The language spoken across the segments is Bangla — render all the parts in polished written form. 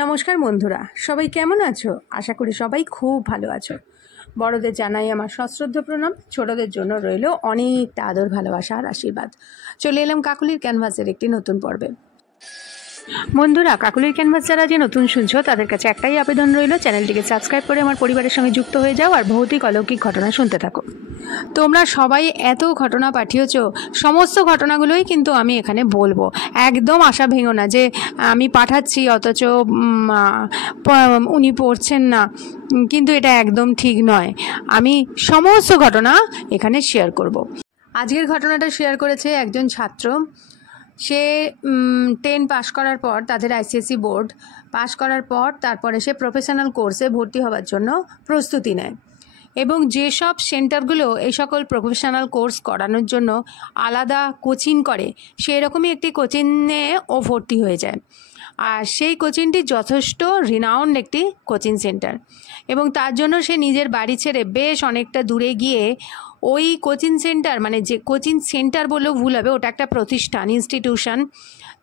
নমস্কার বন্ধুরা, সবাই কেমন আছো? আশা করি সবাই খুব ভালো আছো। বড়দের জানাই আমার সশ্রদ্ধ প্রণাম, ছোটদের জন্য রইল অনেকটা আদর, ভালোবাসা আর আশীর্বাদ। চলে এলাম কাকুলির ক্যানভাসের একটি নতুন পর্বে। বন্ধুরা, কাকুলির ক্যানভাস যারা যে নতুন শুনছো তাদের কাছে একটাই আবেদন রইল, চ্যানেলটিকে সাবস্ক্রাইব করে আমার পরিবারের সঙ্গে যুক্ত হয়ে যাও আর ভৌতিক অলৌকিক ঘটনা শুনতে থাকো। তোমরা সবাই এত ঘটনা পাঠিয়েছ, সমস্ত ঘটনাগুলোই কিন্তু আমি এখানে বলবো। একদম আশা ভেঙো না যে আমি পাঠাচ্ছি অথচ উনি পড়ছেন না, কিন্তু এটা একদম ঠিক নয়। আমি সমস্ত ঘটনা এখানে শেয়ার করব। আজকের ঘটনাটা শেয়ার করেছে একজন ছাত্র। সে 10 পাস করার পর, তাদের আইসিএসসি বোর্ড পাস করার পর তারপরে সে প্রফেশনাল কোর্সে ভর্তি হওয়ার জন্য প্রস্তুতি নেয়, এবং যেসব সেন্টারগুলো এই সকল প্রফেশনাল কোর্স করানোর জন্য আলাদা কোচিং করে, সেই রকমই একটি কোচিংয়ে ও ভর্তি হয়ে যায়। আর সেই কোচিংটি যথেষ্ট রিনাউন্ড একটি কোচিং সেন্টার, এবং তার জন্য সে নিজের বাড়ি ছেড়ে বেশ অনেকটা দূরে গিয়ে ওই কোচিং সেন্টার, মানে যে কোচিং সেন্টার বললেও ভুল হবে, ওটা একটা প্রতিষ্ঠান, ইনস্টিটিউশন,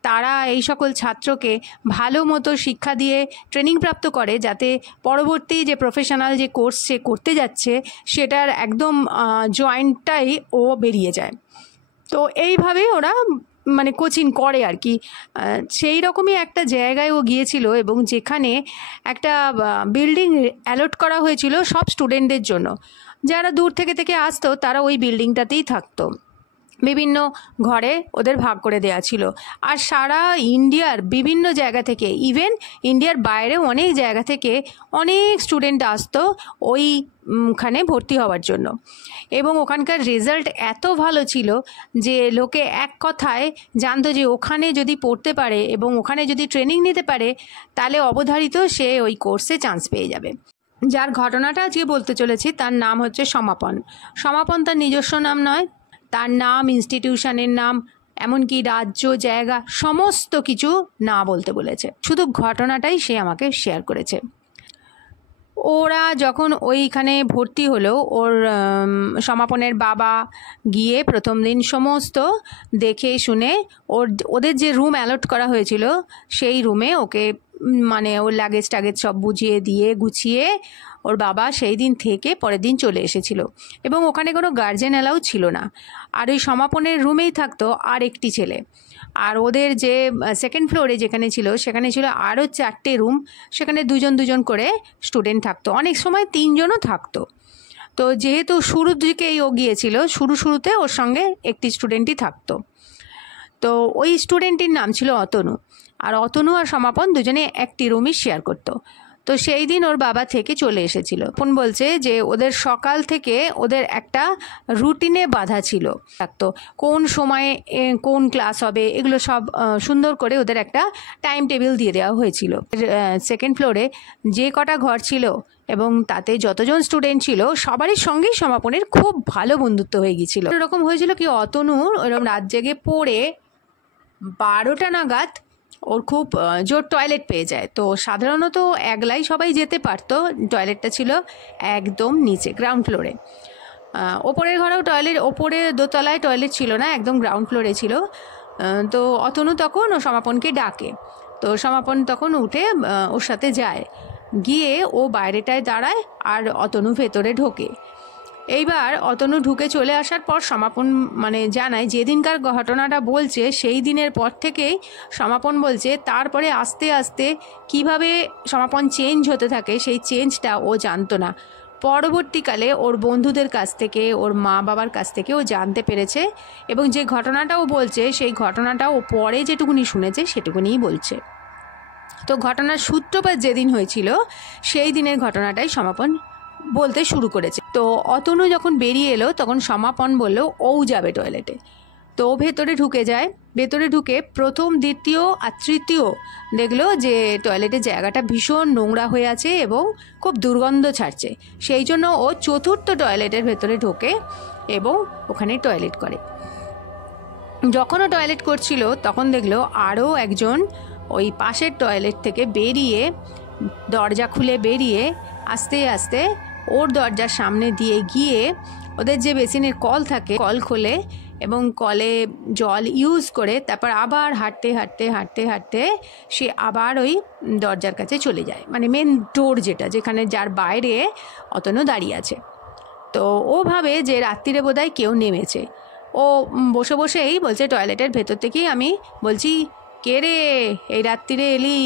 তারা এই সকল ছাত্রকে ভালো মতো শিক্ষা দিয়ে ট্রেনিং প্রাপ্ত করে, যাতে পরবর্তী যে প্রফেশনাল যে কোর্স সে করতে যাচ্ছে সেটার একদম জয়েন্টটাই ও বেরিয়ে যায়। তো এইভাবে ওরা মানে কোচিং করে আর কি। সেই রকমই একটা জায়গায় ও গিয়েছিল, এবং যেখানে একটা বিল্ডিং অ্যালট করা হয়েছিল সব স্টুডেন্টদের জন্য। যারা দূর থেকে আসতো তারা ওই বিল্ডিংটাতেই থাকতো, বিভিন্ন ঘরে ওদের ভাগ করে দেওয়া ছিল। আর সারা ইন্ডিয়ার বিভিন্ন জায়গা থেকে, ইভেন ইন্ডিয়ার বাইরেও অনেক জায়গা থেকে অনেক স্টুডেন্ট আসতো ওইখানে ভর্তি হওয়ার জন্য। এবং ওখানকার রেজাল্ট এত ভালো ছিল যে লোকে এক কথায় জানতো যে ওখানে যদি পড়তে পারে এবং ওখানে যদি ট্রেনিং নিতে পারে তাহলে অবধারিত সে ওই কোর্সে চান্স পেয়ে যাবে। যার ঘটনাটা আজকে বলতে চলেছি তার নাম হচ্ছে সমাপন। সমাপন তার নিজস্ব নাম নয়, তার নাম, ইনস্টিটিউশনের নাম, এমনকি রাজ্য, জায়গা, সমস্ত কিছু না বলতে বলেছে। শুধু ঘটনাটাই সে আমাকে শেয়ার করেছে। ওরা যখন ওইখানে ভর্তি হলো, ওর সমাপনের বাবা গিয়ে প্রথম দিন সমস্ত দেখে শুনে ওদের যে রুম অ্যালট করা হয়েছিল সেই রুমে ওকে মানে ওর লাগেজ টাগেজ সব বুঝিয়ে দিয়ে গুছিয়ে ওর বাবা সেই দিন থেকে পরের দিন চলে এসেছিল, এবং ওখানে কোনো গার্জেন অ্যালাউ ছিল না। আর ওই সমাপনের রুমেই থাকতো আর একটি ছেলে। আর ওদের যে সেকেন্ড ফ্লোরে যেখানে ছিল সেখানে ছিল আরও 4টে রুম, সেখানে দুজন করে স্টুডেন্ট থাকতো, অনেক সময় 3জনও থাকতো। তো যেহেতু শুরুর দিকেই ও গিয়েছিল, শুরুতে ওর সঙ্গে একটি স্টুডেন্টই থাকতো। তো ওই স্টুডেন্টটির নাম ছিল অতনু, আর অতনু আর সমাপন দুজনে একটি রুমই শেয়ার করতো। তো সেই দিন ওর বাবা থেকে চলে এসেছিল। ফোন বলছে যে ওদের সকাল থেকে ওদের একটা রুটিনে বাঁধা ছিল, থাকতো কোন সময়ে কোন ক্লাস হবে, এগুলো সব সুন্দর করে ওদের একটা টাইম টেবিল দিয়ে দেওয়া হয়েছিল। সেকেন্ড ফ্লোরে যে কটা ঘর ছিল এবং তাতে যতজন স্টুডেন্ট ছিল সবারই সঙ্গেই সমাপনের খুব ভালো বন্ধুত্ব হয়ে গিয়েছিল। এরকম হয়েছিল কি, অতনুর ওরকম রাত জেগে পড়ে 12টা নাগাদ ওর খুব জোর টয়লেট পেয়ে যায়। তো সাধারণত একলাই সবাই যেতে পারতো, টয়লেটটা ছিল একদম নিচে গ্রাউন্ড ফ্লোরে। ওপরের ঘরেও টয়লেট, ওপরে দোতলায় টয়লেট ছিল না, একদম গ্রাউন্ড ফ্লোরে ছিল। তো অতনু তখন ও সমাপনকে ডাকে, তো সমাপন তখন উঠে ওর সাথে যায়, গিয়ে ও বাইরেটায় দাঁড়ায় আর অতনু ভেতরে ঢোকে। এইবার অতনু ঢুকে চলে আসার পর সমাপন মানে জানায় যেদিনকার ঘটনাটা বলছে সেই দিনের পর থেকেই সমাপন বলছে তারপরে আস্তে আস্তে কিভাবে সমাপন চেঞ্জ হতে থাকে সেই চেঞ্জটা ও জানতো না। পরবর্তীকালে ওর বন্ধুদের কাছ থেকে, ওর মা বাবার কাছ থেকে ও জানতে পেরেছে, এবং যে ঘটনাটা ও বলছে সেই ঘটনাটা ও পরে যেটুকুনি শুনেছে সেটুকুনিই বলছে। তো ঘটনার সূত্রপাত যেদিন হয়েছিল সেই দিনের ঘটনাটাই সমাপন বলতে শুরু করেছে। তো অতনু যখন বেরিয়ে এলো তখন সমাপন বলল ও যাবে টয়লেটে। তো ও ভেতরে ঢুকে যায়। ভেতরে ঢুকে প্রথম, দ্বিতীয় আর তৃতীয় দেখলো যে টয়লেটের জায়গাটা ভীষণ নোংরা হয়ে আছে এবং খুব দুর্গন্ধ ছাড়ছে। সেই জন্য ও চতুর্থ টয়লেটের ভেতরে ঢোকে এবং ওখানে টয়লেট করে। যখন ও টয়লেট করছিল তখন দেখলো আরও একজন ওই পাশের টয়লেট থেকে বেরিয়ে, দরজা খুলে বেরিয়ে আস্তে আস্তে ওর দরজার সামনে দিয়ে গিয়ে ওদের যে বেসিনের কল থাকে কল খোলে এবং কলে জল ইউজ করে তারপর আবার হাঁটতে হাঁটতে হাঁটতে হাঁটতে সে আবার ওই দরজার কাছে চলে যায়, মানে মেন ডোর যেখানে যার বাইরে অতনু দাঁড়িয়ে আছে। তো ও ভাবে যে রাত্রিরে বোধহয় কেউ নেমেছে। ও বসে বসেই বলছে টয়লেটের ভেতর থেকেই আমি বলছি, কে রে এই রাত্রিরে এলি?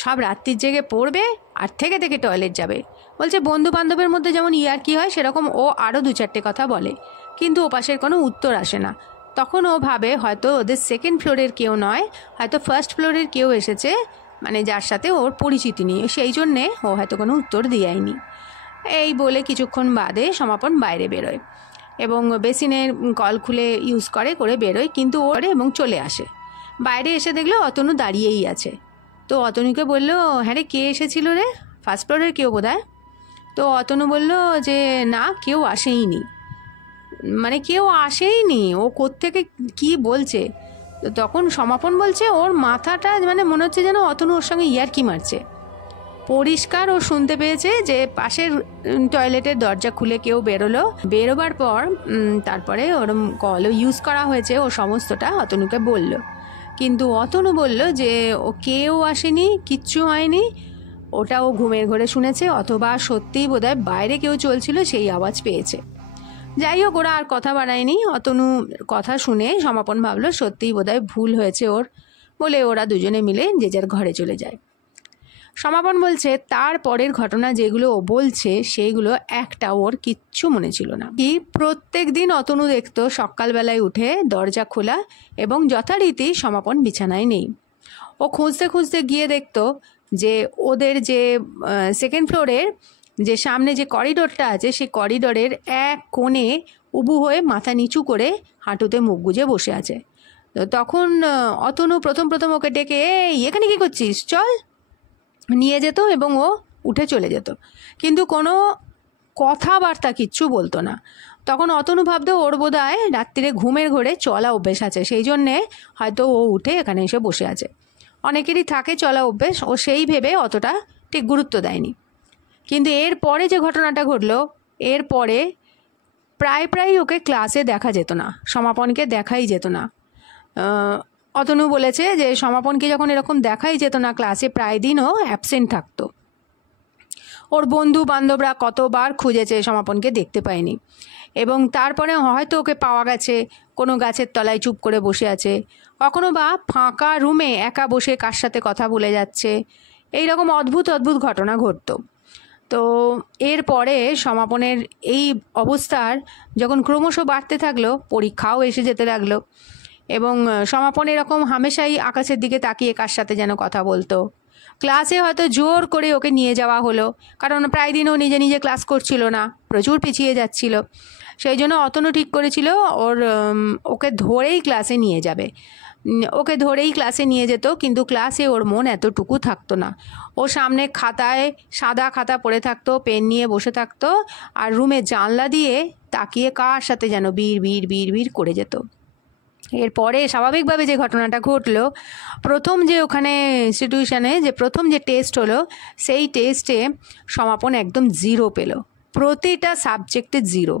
সব রাত্রির জেগে পড়বে আর থেকে থেকে টয়লেট যাবে। বলছে বন্ধু বান্ধবের মধ্যে যেমন ইয়ার্কি হয় সেরকম ও আরও 2-4টে কথা বলে, কিন্তু ও পাশের কোনো উত্তর আসে না। তখন ও ভাবে হয়তো ওদের সেকেন্ড ফ্লোরের কেউ নয়, হয়তো ফার্স্ট ফ্লোরের কেউ এসেছে, মানে যার সাথে ওর পরিচিতি নেই, সেই জন্যে ও হয়তো কোনো উত্তর দেয়নি। এই বলে কিছুক্ষণ বাদে সমাপন বাইরে বেরোয় এবং বেসিনের কল খুলে ইউজ করে বেরোয়, কিন্তু ওরে এবং চলে আসে। বাইরে এসে দেখলো অতনু দাঁড়িয়েই আছে। তো অতনুকে বলল, হ্যাঁ রে কে এসেছিল রে? ফার্স্ট ফ্লোরের কেউ বোধহয়। তো অতনু বলল যে না, কেউ আসেইনি, মানে কেউ আসেইনি, ও কোত্থেকে কি বলছে। তো তখন সমাপন বলছে ওর মাথাটা মানে মনে হচ্ছে যেন অতনু ওর সঙ্গে ইয়ার্কি মারছে। পরিষ্কার ও শুনতে পেয়েছে যে পাশের টয়লেটের দরজা খুলে কেউ বেরোবার পর তারপরে ওরম কলও ইউজ করা হয়েছে, ও সমস্তটা অতনুকে বলল। কিন্তু অতনু বলল যে ও কেউ আসেনি, কিচ্ছু হয়নি, ওটা ও ঘুমের ঘরে শুনেছে, অথবা সত্যিই বোধহয় বাইরে কেউ চলছিল সেই আওয়াজ পেয়েছে। যাই হোক, ওরা আর কথা বাড়ায়নি। অতনু কথা শুনে সমাপন ভাবলো সত্যিই বোধহয় ভুল হয়েছে ওর, বলে ওরা দুজনে মিলে যে যার ঘরে চলে যায়। সমাপন বলছে তার পরের ঘটনা যেগুলো ও বলছে সেইগুলো একটা ওর কিচ্ছু মনে ছিল না। কি প্রত্যেক দিন অতনু দেখতো সকালবেলায় উঠে দরজা খোলা এবং যথারীতি সমাপন বিছানায় নেই। ও খুঁজতে খুঁজতে গিয়ে দেখতো যে ওদের যে সেকেন্ড ফ্লোরের যে সামনে যে করিডোরটা আছে সেই করিডোরের এক কোণে উবু হয়ে মাথা নিচু করে হাঁটুতে মুখ গুজে বসে আছে। তো তখন অতনু প্রথম ওকে ডেকে, এই এখানে কী করছিস, চল, নিয়ে যেত এবং ও উঠে চলে যেত, কিন্তু কোনো কথাবার্তা কিচ্ছু বলতো না। তখন অতনু ভাবতো ওর বোধহয় রাত্রিরে ঘুমের ঘোরে চলা অভ্যেস আছে, সেই জন্যে হয়তো ও উঠে এখানে এসে বসে আছে। অনেকেরই থাকে চলা অভ্যেস, ও সেই ভেবে অতটা ঠিক গুরুত্ব দেয়নি। কিন্তু এর পরে যে ঘটনাটা ঘটলো, এরপরে প্রায় ওকে ক্লাসে দেখা যেত না, সমাপনকে দেখাই যেত না। অতনু বলেছে যে সমাপনকে যখন এরকম দেখাই যেত না ক্লাসে, প্রায় দিনও অ্যাবসেন্ট থাকতো। ওর বন্ধু বান্ধবরা কতবার খুঁজেছে, সমাপনকে দেখতে পায়নি। এবং তারপরে হয়তো ওকে পাওয়া গেছে কোনো গাছের তলায় চুপ করে বসে আছে, কখনো বা ফাঁকা রুমে একা বসে কার সাথে কথা বলে যাচ্ছে। এই রকম অদ্ভুত ঘটনা ঘটতো। তো এরপরে সমাপনের এই অবস্থার যখন ক্রমশ বাড়তে থাকলো, পরীক্ষাও এসে যেতে লাগলো এবং সমাপন এরকম হামেশাই আকাশের দিকে তাকিয়ে কার সাথে যেন কথা বলতো। ক্লাসে হয়তো জোর করে ওকে নিয়ে যাওয়া হলো, কারণ প্রায় দিন ও নিজে নিজে ক্লাস করছিল না, প্রচুর পিছিয়ে যাচ্ছিল। সেই জন্য অতনু ঠিক করেছিল ওকে ধরেই ক্লাসে নিয়ে যাবে। ওকে ধরেই ক্লাসে নিয়ে যেত, কিন্তু ক্লাসে ওর মন এতটুকু থাকতো না। ও সামনে খাতায় সাদা খাতা পড়ে থাকতো, পেন নিয়ে বসে থাকতো, আর রুমে জানলা দিয়ে তাকিয়ে কার সাথে যেন বীর করে যেত। এরপরে স্বাভাবিকভাবে যে ঘটনাটা ঘটলো, প্রথম যে ওখানে ইনস্টিটিউশনে যে প্রথম যে টেস্ট হলো, সেই টেস্টে সমাপন একদম 0 পেল, প্রতিটা সাবজেক্টে 0।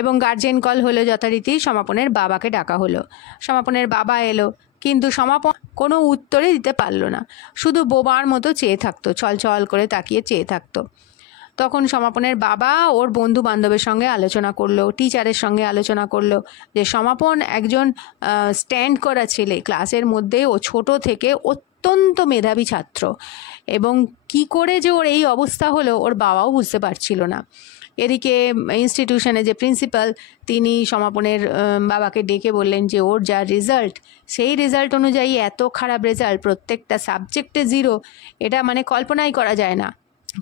এবং গার্জেন কল হলো, যথারীতি সমাপনের বাবাকে ডাকা হলো। সমাপনের বাবা এলো, কিন্তু সমাপন কোনো উত্তরে দিতে পারলো না, শুধু বোবার মতো চেয়ে থাকতো, ছল করে তাকিয়ে চেয়ে থাকতো। তখন সমাপনের বাবা ওর বন্ধু বান্ধবের সঙ্গে আলোচনা করলো, টিচারের সঙ্গে আলোচনা করলো যে সমাপন একজন স্ট্যান্ড করা ছেলে, ক্লাসের মধ্যে ও ছোট থেকে অত্যন্ত মেধাবী ছাত্র, এবং কি করে যে ওর এই অবস্থা হলো ওর বাবাও বুঝতে পারছিল না। এদিকে ইনস্টিটিউশনে যে প্রিন্সিপাল, তিনি সমাপনের বাবাকে ডেকে বললেন যে ওর যা রেজাল্ট, সেই রেজাল্ট অনুযায়ী এত খারাপ রেজাল্ট, প্রত্যেকটা সাবজেক্টে 0, এটা মানে কল্পনাই করা যায় না।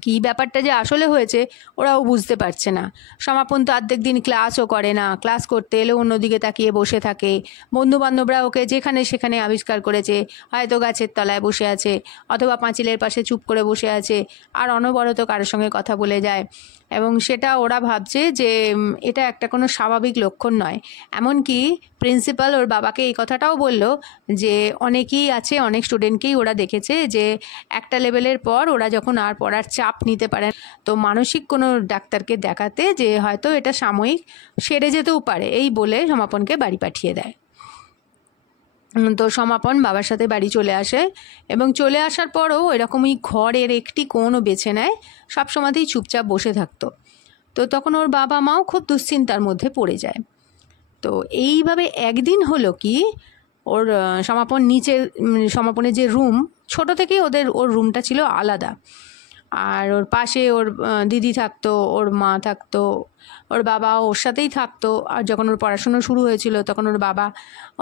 কী ব্যাপারটা যে আসলে হয়েছে ওরাও বুঝতে পারছে না। সমাপন তো অর্ধেক দিন ক্লাসও করে না, ক্লাস করতে এলেও অন্যদিকে তাকিয়ে বসে থাকে। বন্ধুবান্ধবরা ওকে যেখানে সেখানে আবিষ্কার করেছে, হয়তো গাছের তলায় বসে আছে, অথবা পাঁচিলের পাশে চুপ করে বসে আছে, আর অনবরত কারোর সঙ্গে কথা বলে যায়। এবং সেটা ওরা ভাবছে যে এটা একটা কোনো স্বাভাবিক লক্ষণ নয়। এমনকি প্রিন্সিপাল ওর বাবাকে এই কথাটাও বলল যে অনেকেই আছে, অনেক স্টুডেন্টকেই ওরা দেখেছে যে একটা লেভেলের পর ওরা যখন আর পড়ার চাপ নিতে পারে, তো মানসিক কোনো ডাক্তারকে দেখাতে, যে হয়তো এটা সাময়িক, সেরে যেতেও পারে, এই বলে সমাপনকে বাড়ি পাঠিয়ে দেয়। তো সমাপন বাবার সাথে বাড়ি চলে আসে এবং চলে আসার পরও এরকমই ঘরের একটি কোণও বেছে নেয়, সবসময়তেই চুপচাপ বসে থাকতো। তো তখন ওর বাবা মাও খুব দুশ্চিন্তার মধ্যে পড়ে যায়। তো এইভাবে একদিন হলো কি, ওর সমাপনের যে রুম, ছোট থেকেই ওর রুমটা ছিল আলাদা, আর ওর পাশে ওর দিদি থাকতো, ওর মা থাকতো, ওর বাবা ওর সাথেই থাকতো। আর যখন ওর পড়াশুনো শুরু হয়েছিল তখন ওর বাবা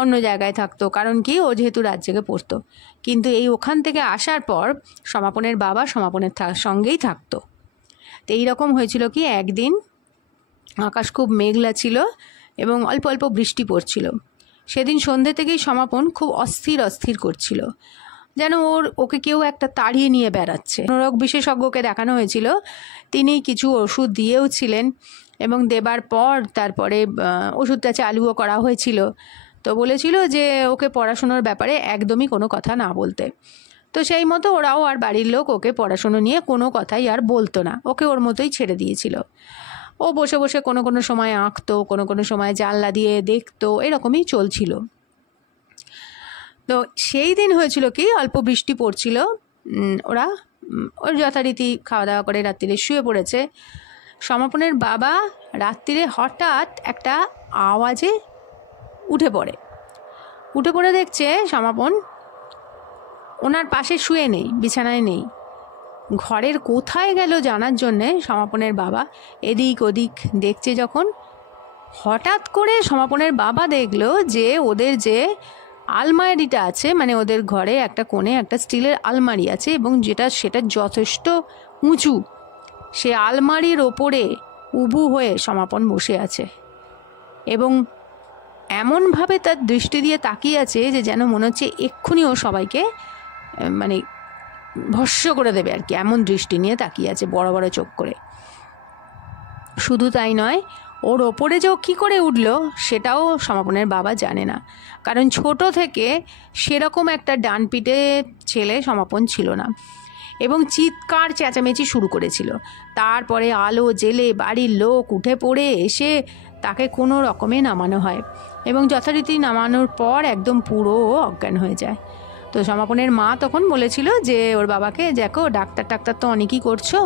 অন্য জায়গায় থাকতো, কারণ কি, ও যেহেতু রাত জেগে পড়তো। কিন্তু এই ওখান থেকে আসার পর সমাপনের বাবা সমাপনের সঙ্গেই থাকতো। তো এইরকম হয়েছিল কি, একদিন আকাশ খুব মেঘলা ছিল এবং অল্প অল্প বৃষ্টি পড়ছিল। সেদিন সন্ধ্যে থেকেই সমাপন খুব অস্থির করছিল, যেন ওকে কেউ একটা তাড়িয়ে নিয়ে বেড়াচ্ছে। মনোরোগ বিশেষজ্ঞকে দেখানো হয়েছিল, তিনি কিছু ওষুধ দিয়েও ছিলেন এবং দেবার পর তারপরে ওষুধটা চালুও করা হয়েছিল। তো বলেছিল যে ওকে পড়াশুনোর ব্যাপারে একদমই কোনো কথা না বলতে। তো সেই মতো ওরাও আর বাড়ির লোক ওকে পড়াশুনো নিয়ে কোনো কথাই আর বলতো না, ওকে ওর মতোই ছেড়ে দিয়েছিল। ও বসে বসে কোনো সময় আঁকতো, কোনো সময় জানলা দিয়ে দেখতো, এরকমই চলছিল। তো সেই দিন হয়েছিল কি, অল্প বৃষ্টি পড়ছিল, ওর যথারীতি খাওয়া দাওয়া করে রাত্রিরে শুয়ে পড়েছে। সমাপনের বাবা রাত্রিরে হঠাৎ একটা আওয়াজে উঠে পড়ে দেখছে সমাপন ওনার পাশে শুয়ে নেই, বিছানায় নেই। ঘরের কোথায় গেল জানার জন্যে সমাপনের বাবা এদিক ওদিক দেখছে। যখন হঠাৎ করে সমাপনের বাবা দেখলো যে ওদের যে আলমারিটা আছে, মানে ওদের ঘরে একটা কোণে একটা স্টিলের আলমারি আছে এবং সেটা যথেষ্ট উঁচু, সে আলমারির ওপরে উবু হয়ে সমাপন বসে আছে এবং এমনভাবে তার দৃষ্টি দিয়ে তাকিয়ে আছে যে যেন মনে হচ্ছে এক্ষুনি ও সবাইকে মানে ভস্য করে দেবে আর কি, এমন দৃষ্টি নিয়ে তাকিয়ে আছে বড় বড় চোখ করে। শুধু তাই নয়, ওর ওপরে যে ও কী করে উঠলো সেটাও সমাপনের বাবা জানে না, কারণ ছোট থেকে সেরকম একটা ডানপিটে ছেলে সমাপন ছিল না এবং চিৎকার চেঁচামেচি শুরু করেছিল। তারপরে আলো জেলে বাড়ির লোক উঠে পড়ে এসে তাকে কোনো রকমে নামানো হয় এবং যথারীতি নামানোর পর একদম পুরো অজ্ঞান হয়ে যায়। তো সমাপনের মা তখন বলেছিল যে ওর বাবাকে, দেখো ডাক্তার তো অনেকই করছো,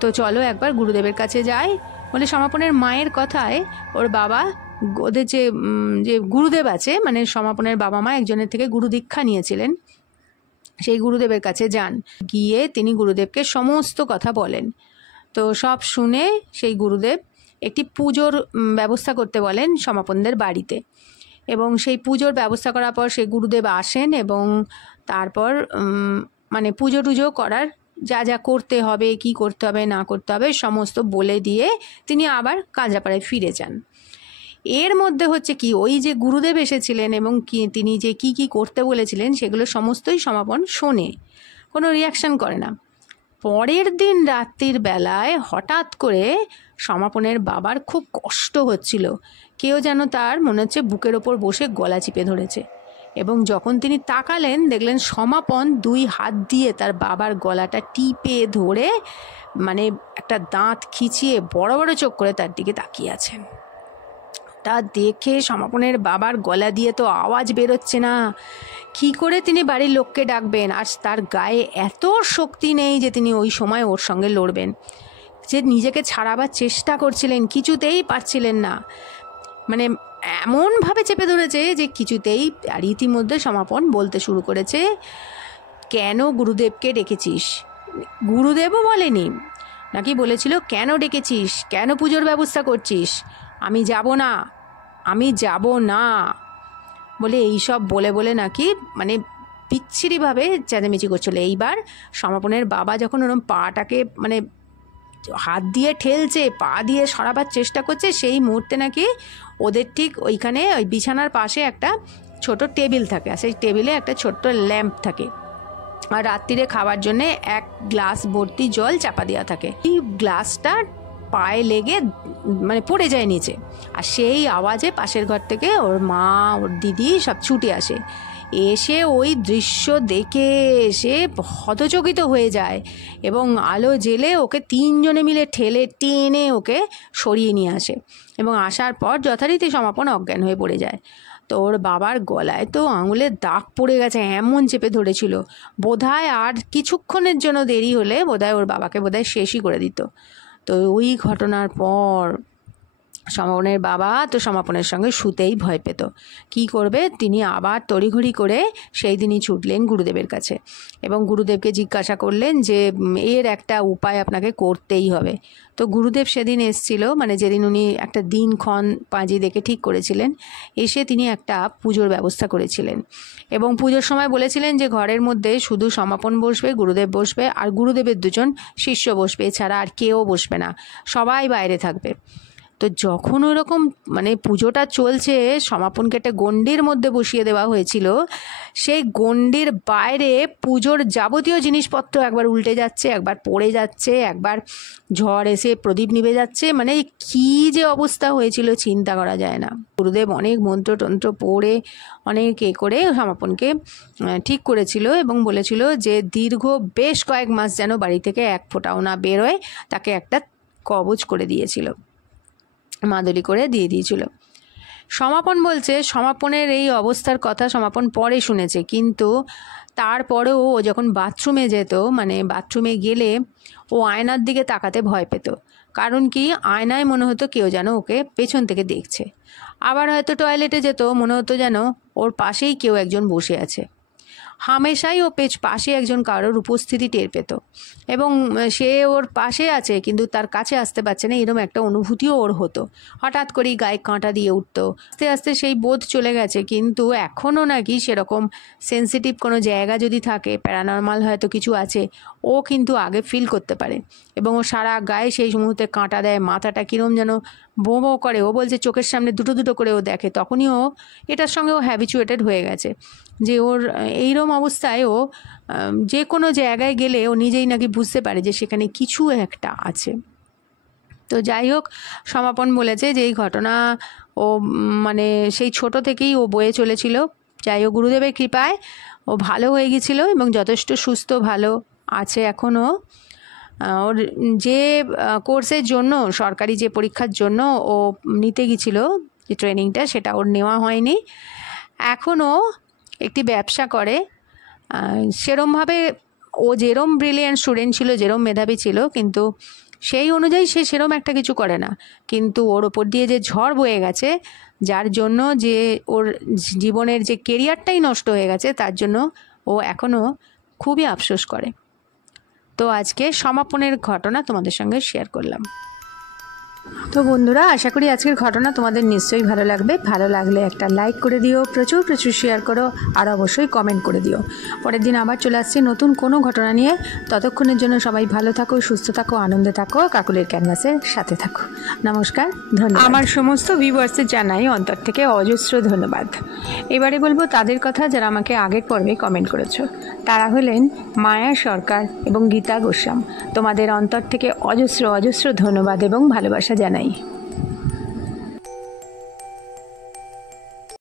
তো চলো একবার গুরুদেবের কাছে যাই। বলে সমাপনের মায়ের কথায় ওর বাবা ওদের যে গুরুদেব আছে, মানে সমাপনের বাবা মা একজনের থেকে গুরু দীক্ষা নিয়েছিলেন, সেই গুরুদেবের কাছে যান। গিয়ে তিনি গুরুদেবকে সমস্ত কথা বলেন। তো সব শুনে সেই গুরুদেব একটি পুজোর ব্যবস্থা করতে বলেন সমাপনদের বাড়িতে এবং সেই পুজোর ব্যবস্থা করার পর সেই গুরুদেব আসেন এবং তারপর মানে পুজো টুজো করার যা যা করতে হবে, কি করতে হবে না করতে হবে সমস্ত বলে দিয়ে তিনি আবার কাঁচরাপাড়ায় ফিরে যান। এর মধ্যে হচ্ছে কি, ওই যে গুরুদেব এসেছিলেন এবং তিনি যে কি করতে বলেছিলেন সেগুলো সমস্তই সমাপন শোনে, কোনো রিয়াকশন করে না। পরের দিন রাত্রির বেলায় হঠাৎ করে সমাপনের বাবার খুব কষ্ট হচ্ছিল, কেউ যেন তার মনে হচ্ছে বুকের ওপর বসে গলা চিপে ধরেছে এবং যখন তিনি তাকালেন দেখলেন সমাপন 2 হাত দিয়ে তার বাবার গলাটা টিপে ধরে মানে একটা দাঁত খিচিয়ে বড় বড় চোখ করে তার দিকে তাকিয়ে আছেন। তা দেখে সমাপনের বাবার গলা দিয়ে তো আওয়াজ বেরোচ্ছে না, কি করে তিনি বাড়ির লোককে ডাকবেন, আর তার গায়ে এত শক্তি নেই যে তিনি ওই সময় ওর সঙ্গে লড়বেন। যে নিজেকে ছাড়াবার চেষ্টা করছিলেন, কিছুতেই পারছিলেন না, মানে এমনভাবে চেপে ধরেছে যে কিছুতেই। আর ইতিমধ্যে সমাপন বলতে শুরু করেছে, কেন গুরুদেবকে ডেকেছিস? গুরুদেবও বলেনি, নাকি বলেছিল কেন ডেকেছিস, কেন পুজোর ব্যবস্থা করছিস? আমি যাব না বলে এইসব বলে নাকি মানে বিচ্ছিরিভাবে চেঁচামেচি করছিল। এইবার সমাপনের বাবা যখন ওরকম পাটাকে মানে হাত দিয়ে ঠেলছে, পা দিয়ে সরাবার চেষ্টা করছে, সেই মুহূর্তে নাকি ওদের ঠিক ওইখানে ওই বিছানার পাশে একটা ছোট টেবিল থাকে, আর সেই টেবিলে একটা ছোট্ট ল্যাম্প থাকে, আর রাত্রিরে খাবার জন্যে এক গ্লাস ভর্তি জল চাপা দেওয়া থাকে। এই গ্লাসটা পায়ে লেগে মানে পড়ে যায় নিচে, আর সেই আওয়াজে পাশের ঘর থেকে ওর মা ওর দিদি সব ছুটে আসে। এসে ওই দৃশ্য দেখে সে হতচকিত হয়ে যায় এবং আলো জেলে ওকে 3 জনে মিলে ঠেলে টেনে ওকে সরিয়ে নিয়ে আসে এবং আসার পর যথারীতি সমাপন অজ্ঞান হয়ে পড়ে যায়। তো ওর বাবার গলায় তো আঙুলের দাগ পড়ে গেছে, এমন চেপে ধরেছিল, বোধহয় আর কিছুক্ষণের জন্য দেরি হলে বোধহয় ওর বাবাকে বোধহয় শেষই করে দিত। তো ওই ঘটনার পর সমাপনের বাবা তো সমাপনের সঙ্গে শুতেই ভয় পেত। কি করবে, তিনি আবার তড়িঘড়ি করে সেই দিনই ছুটলেন গুরুদেবের কাছে এবং গুরুদেবকে জিজ্ঞাসা করলেন যে এর একটা উপায় আপনাকে করতেই হবে। তো গুরুদেব সেদিন এসেছিল, মানে যেদিন উনি একটা দিনক্ষণ পাঁজি দেখে ঠিক করেছিলেন, এসে তিনি একটা পুজোর ব্যবস্থা করেছিলেন এবং পুজোর সময় বলেছিলেন যে ঘরের মধ্যে শুধু সমাপন বসবে, গুরুদেব বসবে আর গুরুদেবের 2 জন শিষ্য বসবে, এছাড়া আর কেউ বসবে না, সবাই বাইরে থাকবে। তো যখন ওরকম মানে পুজোটা চলছে, সমাপনকে একটা গণ্ডির মধ্যে বসিয়ে দেওয়া হয়েছিল, সেই গণ্ডির বাইরে পুজোর যাবতীয় জিনিসপত্র একবার উল্টে যাচ্ছে, একবার পড়ে যাচ্ছে, একবার ঝড় এসে প্রদীপ নিভে যাচ্ছে, মানে কী যে অবস্থা হয়েছিল চিন্তা করা যায় না। গুরুদেব অনেক মন্ত্রতন্ত্র পড়ে অনেক করে সমাপনকে ঠিক করেছিল এবং বলেছিল যে দীর্ঘ বেশ কয়েক মাস যেন বাড়ি থেকে এক ফোঁটাও না বেরোয়, তাকে একটা কবচ করে দিয়েছিল, মাদুলি করে দিয়ে দিয়েছিল। সমাপন বলছে সমাপনের এই অবস্থার কথা সমাপন পরে শুনেছে, কিন্তু তারপরেও ও যখন বাথরুমে যেত, মানে বাথরুমে গেলে ও আয়নার দিকে তাকাতে ভয় পেত। কারণ কি, আয়নায় মনে হতো কেউ যেন ওকে পেছন থেকে দেখছে। আবার হয়তো টয়লেটে যেত, মনে হতো যেন ওর পাশেই কেউ একজন বসে আছে। হামেশাই ও পাশে একজন কারোর উপস্থিতি টের পেত এবং সে ওর পাশে আছে কিন্তু তার কাছে আসতে পারছে না, এরকম একটা অনুভূতিও ওর হতো। হঠাৎ করেই গায়ে কাঁটা দিয়ে উঠতো। আস্তে আস্তে সেই বোধ চলে গেছে, কিন্তু এখনও নাকি সেরকম সেন্সিটিভ কোনো জায়গা যদি থাকে, প্যারানর্মাল হয়তো কিছু আছে, ও কিন্তু আগে ফিল করতে পারে এবং ও সারা গায়ে সেই মুহূর্তে কাঁটা দেয়, মাথাটা কীরকম যেন বো বো করে। ও বলছে চোখের সামনে দুটো দুটো করে ও দেখে, তখনই ও এটার সঙ্গে ও হ্যাবিচুয়েটেড হয়ে গেছে যে ওর এইরকম অবস্থায় ও যে কোনো জায়গায় গেলে ও নিজেই নাকি বুঝতে পারে যে সেখানে কিছু একটা আছে। তো যাই হোক, সমাপন বলেছে যে এই ঘটনা ও মানে সেই ছোট থেকেই ও বয়ে চলেছিল। যাই হোক, গুরুদেবের কৃপায় ও ভালো হয়ে গেছিলো এবং যথেষ্ট সুস্থ ভালো আছে এখনও। ওর যে কোর্সের জন্য, সরকারি যে পরীক্ষার জন্য ও নিতে গেছিলো যে ট্রেনিংটা, সেটা ওর নেওয়া হয়নি। এখনও একটি ব্যবসা করে। সেরমভাবে ও যেরম ব্রিলিয়ান্ট স্টুডেন্ট ছিল, যেরম মেধাবী ছিল, কিন্তু সেই অনুযায়ী সে সেরম একটা কিছু করে না। কিন্তু ওর ওপর দিয়ে যে ঝড় বয়ে গেছে, যার জন্য যে ওর জীবনের যে কেরিয়ারটাই নষ্ট হয়ে গেছে, তার জন্য ও এখনও খুবই আফসোস করে। তো আজকে সমাপনের ঘটনা তোমাদের সঙ্গে শেয়ার করলাম। তো বন্ধুরা, আশা করি আজকের ঘটনা তোমাদের নিশ্চয়ই ভালো লাগবে। ভালো লাগলে একটা লাইক করে দিও, প্রচুর প্রচুর শেয়ার করো আর অবশ্যই কমেন্ট করে দিও। পরের দিন আবার চলে আসছি নতুন কোনো ঘটনা নিয়ে। ততক্ষণের জন্য সবাই ভালো থাকো, সুস্থ থাকো, আনন্দে থাকো, কাকুলির ক্যানভাসের সাথে থাকো। নমস্কার, ধন্যবাদ। আমার সমস্ত ভিউয়ার্সদের জানাই অন্তর থেকে অজস্র ধন্যবাদ। এবারে বলবো তাদের কথা যারা আমাকে আগের পর্বে কমেন্ট করেছো। তারা হলেন মায়া সরকার এবং গীতা গোস্বাম। তোমাদের অন্তর থেকে অজস্র অজস্র ধন্যবাদ এবং ভালোবাসা জানাই।